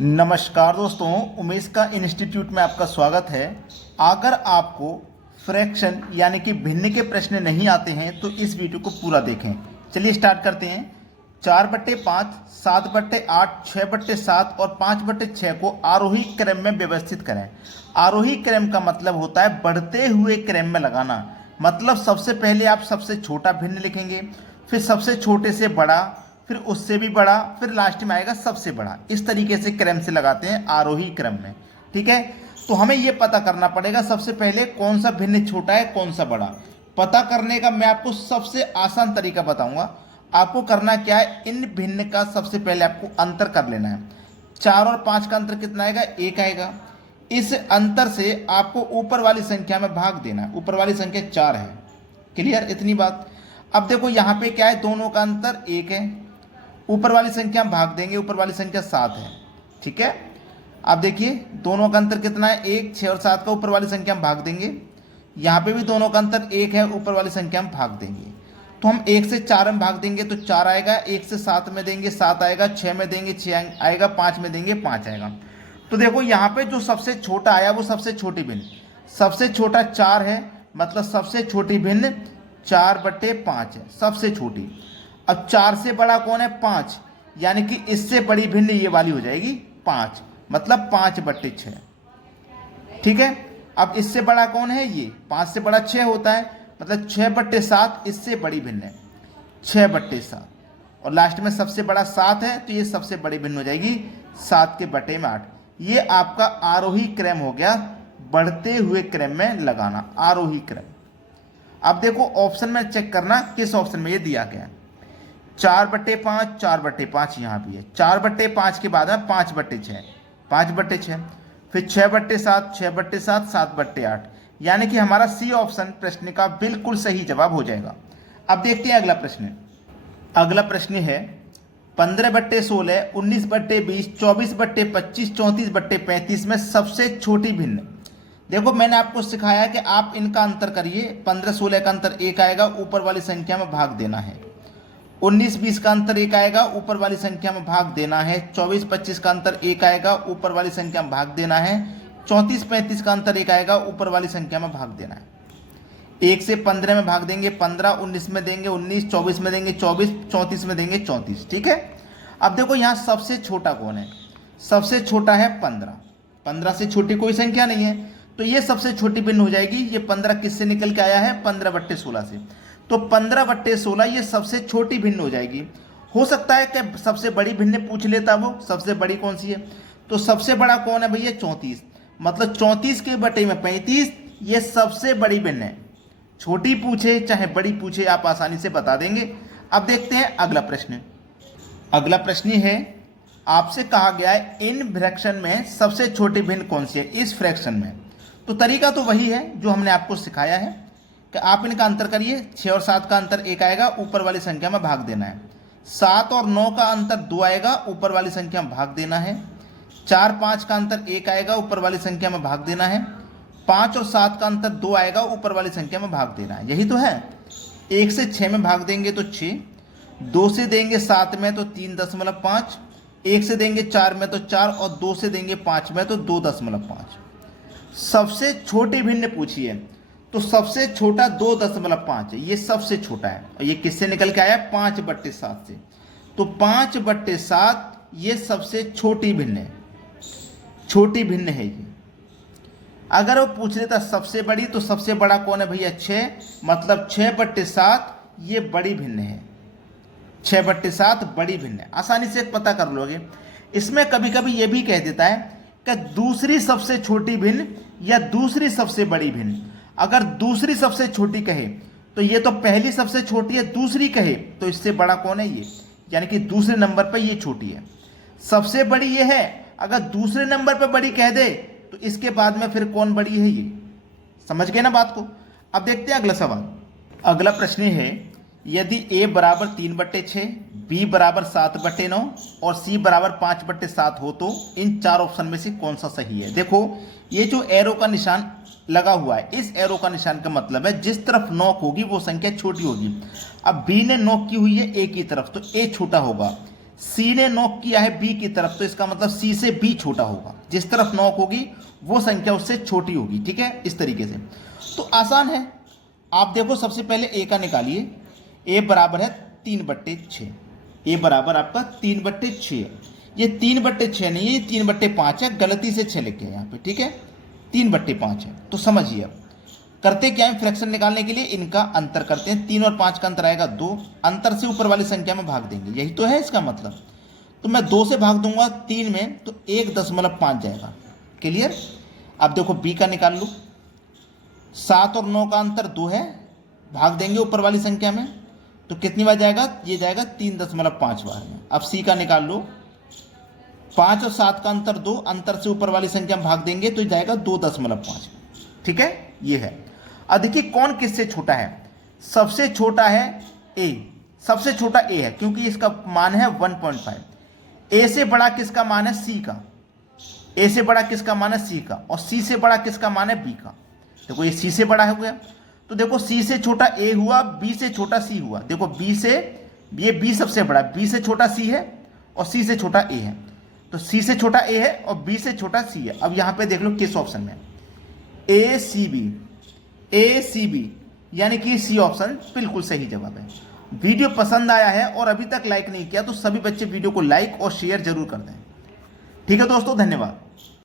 नमस्कार दोस्तों, उमेश का इंस्टीट्यूट में आपका स्वागत है। अगर आपको फ्रैक्शन यानी कि भिन्न के प्रश्न नहीं आते हैं तो इस वीडियो को पूरा देखें। चलिए स्टार्ट करते हैं। 4/5, 7/8, 6/7 और 5/6 को आरोही क्रम में व्यवस्थित करें। आरोही क्रम का मतलब होता है बढ़ते हुए क्रम में लगाना। मतलब सबसे पहले आप सबसे छोटा भिन्न लिखेंगे, फिर सबसे छोटे से बड़ा, फिर उससे भी बड़ा, फिर लास्ट में आएगा सबसे बड़ा। इस तरीके से क्रम से लगाते हैं आरोही क्रम में। ठीक है, तो हमें यह पता करना पड़ेगा सबसे पहले कौन सा भिन्न छोटा है कौन सा बड़ा। पता करने का मैं आपको सबसे आसान तरीका बताऊंगा। आपको करना क्या है, इन भिन्न का सबसे पहले आपको अंतर कर लेना है। 4 और 5 का अंतर कितना आएगा? 1 आएगा। इस अंतर से आपको ऊपर वाली संख्या में भाग देना है। ऊपर वाली संख्या 4 है। क्लियर? इतनी बात। अब देखो यहाँ पे क्या है, दोनों का अंतर 1 है। ऊपर वाली संख्या हम भाग देंगे, ऊपर वाली संख्या 7 है। ठीक है, अब देखिए दोनों का अंतर कितना है? 1, 6 और 7 का ऊपर वाली संख्या हम भाग देंगे। यहाँ पे भी दोनों का अंतर 1 है, ऊपर वाली संख्या हम भाग देंगे। तो हम 1 से 4 में भाग देंगे तो 4 आएगा, 1 से 7 में देंगे 7 आएगा, 6 में देंगे 6 आएगा, 5 में देंगे 5 आएगा। तो देखो यहाँ पे जो सबसे छोटा आया वो सबसे छोटी भिन्न, सबसे छोटा 4 है, मतलब सबसे छोटी भिन्न 4/5 है, सबसे छोटी। अब 4 से बड़ा कौन है? 5, यानी कि इससे बड़ी भिन्न ये वाली हो जाएगी 5, मतलब 5/6। ठीक है, अब इससे बड़ा कौन है? ये 5 से बड़ा 6 होता है, मतलब 6/7 इससे बड़ी भिन्न है, 6/7। और लास्ट में सबसे बड़ा 7 है, तो ये सबसे बड़ी भिन्न हो जाएगी 7/8। ये आपका आरोही क्रम हो गया, बढ़ते हुए क्रम में लगाना, आरोही क्रम। अब देखो ऑप्शन में चेक करना किस ऑप्शन में ये दिया गया है। 4/5, 4/5 यहाँ भी है। 4/5 के बाद है 5/6, 5/6, फिर 6/7, 6/7, 7/8, यानी कि हमारा सी ऑप्शन प्रश्न का बिल्कुल सही जवाब हो जाएगा। अब देखते हैं अगला प्रश्न। अगला प्रश्न है 15/16, 19/20, 24/25, 34/35 में सबसे छोटी भिन्न। देखो मैंने आपको सिखाया कि आप इनका अंतर करिए। 15-16 का अंतर 1 आएगा, ऊपर वाली संख्या में भाग देना है। 19-20 का अंतर 1 आएगा, ऊपर वाली संख्या में भाग देना है। 24-25 का अंतर 1 आएगा, ऊपर वाली संख्या में भाग देना है। 34-35 का अंतर 1 आएगा, ऊपर वाली संख्या में भाग देना है। 1 से 15 में भाग देंगे 15, 19 में देंगे 19, 24 में देंगे 24, 34 में देंगे 34। ठीक है, अब देखो यहाँ सबसे छोटा कौन है? सबसे छोटा है 15। 15 से छोटी कोई संख्या नहीं है, तो ये सबसे छोटी भिन्न हो जाएगी। ये 15 किससे निकल के आया है? 15/16 से। तो 15/16 ये सबसे छोटी भिन्न हो जाएगी। हो सकता है कि सबसे बड़ी भिन्न पूछ लेता वो, सबसे बड़ी कौन सी है? तो सबसे बड़ा कौन है भैया? 34, मतलब 34 के बटे में 35, ये सबसे बड़ी भिन्न है। छोटी पूछे चाहे बड़ी पूछे आप आसानी से बता देंगे। अब देखते हैं अगला प्रश्न। अगला प्रश्न है, आपसे कहा गया है इन फ्रैक्शन में सबसे छोटी भिन्न कौन सी है? इस फ्रैक्शन में। तो तरीका तो वही है जो हमने आपको सिखाया है कि आप इनका अंतर करिए। 6 और 7 का अंतर 1 आएगा, ऊपर वाली संख्या में भाग देना है। 7 और 9 का अंतर 2 आएगा, ऊपर वाली संख्या में भाग देना है। 4-5 का अंतर 1 आएगा, ऊपर वाली संख्या में भाग देना है। 5 और 7 का अंतर 2 आएगा, ऊपर वाली संख्या में भाग देना है। यही तो है। 1 से 6 में भाग देंगे तो 6, 2 से देंगे 7 में तो 3.5, 1 से देंगे 4 में तो 4, और 2 से देंगे 5 में तो 2.5। सबसे छोटी भिन्न पूछी है, तो सबसे छोटा 2.5 है, ये सबसे छोटा है। और ये किससे निकल के आया? 5/7 से। तो 5/7 ये सबसे छोटी भिन्न है, छोटी भिन्न है ये। अगर वो पूछ लेता सबसे बड़ी, तो सबसे बड़ा कौन है भैया? 6, मतलब 6/7 ये बड़ी भिन्न है। 6/7 बड़ी भिन्न है, आसानी से पता कर लोगे। इसमें कभी कभी ये भी कह देता है कि दूसरी सबसे छोटी भिन्न या दूसरी सबसे बड़ी भिन्न। अगर दूसरी सबसे छोटी कहे तो ये तो पहली सबसे छोटी है, दूसरी कहे तो इससे बड़ा कौन है? ये, यानी कि दूसरे नंबर पर ये छोटी है। सबसे बड़ी ये है, अगर दूसरे नंबर पर बड़ी कह दे तो इसके बाद में फिर कौन बड़ी है? ये। समझ गए ना बात को? अब देखते हैं अगला सवाल। अगला प्रश्न है, यदि a बराबर 3/6, b बराबर 7/9 और c बराबर 5/7 हो तो इन 4 ऑप्शन में से कौन सा सही है? देखो ये जो एरो का निशान लगा हुआ है, इस एरो का निशान का मतलब है जिस तरफ नॉक होगी वो संख्या छोटी होगी। अब b ने नॉक की हुई है a की तरफ, तो a छोटा होगा। सी ने नॉक किया है बी की तरफ, तो इसका मतलब सी से बी छोटा होगा। जिस तरफ नॉक होगी वो संख्या उससे छोटी होगी। ठीक है, इस तरीके से तो आसान है। आप देखो सबसे पहले ए का निकालिए। ए बराबर है 3/6। ए बराबर आपका 3/6 है। ये 3/6 नहीं है, ये 3/5 है। गलती से 6 लिख गया यहाँ पे। ठीक है, 3/5 है। तो समझिए अब करते क्या है, फ्रैक्शन निकालने के लिए इनका अंतर करते हैं। 3 और 5 का अंतर आएगा 2। अंतर से ऊपर वाली संख्या में भाग देंगे, यही तो है इसका मतलब। तो मैं 2 से भाग दूंगा 3 में, तो 1.5 जाएगा। क्लियर। अब देखो बी का निकाल लो। 7 और 9 का अंतर 2 है, भाग देंगे ऊपर वाली संख्या में, तो कितनी बार जाएगा, ये जाएगा 3.5 बार में। अब सी का निकाल लो। 5 और 7 का अंतर 2, अंतर से ऊपर वाली संख्या में भाग देंगे तो जाएगा 2.5। ठीक है, ये है। अब देखिए कौन किससे छोटा है। सबसे छोटा है ए, सबसे छोटा ए है क्योंकि इसका मान है 1.5। ए से बड़ा किसका मान है, सी का। ए से बड़ा किसका मान है, सी का। और सी से बड़ा किसका मान है, बी का। देखो ये सी से बड़ा हो गया, तो देखो सी से छोटा ए हुआ, बी से छोटा सी हुआ। देखो बी से, ये बी सबसे बड़ा, बी से छोटा सी है और सी से छोटा ए है। तो सी से छोटा ए है और बी से छोटा सी है। अब यहां पे देख लो किस ऑप्शन में, ए सी बी, यानी कि सी ऑप्शन बिल्कुल सही जवाब है। वीडियो पसंद आया है और अभी तक लाइक नहीं किया तो सभी बच्चे वीडियो को लाइक और शेयर जरूर कर दें। ठीक है दोस्तों, धन्यवाद।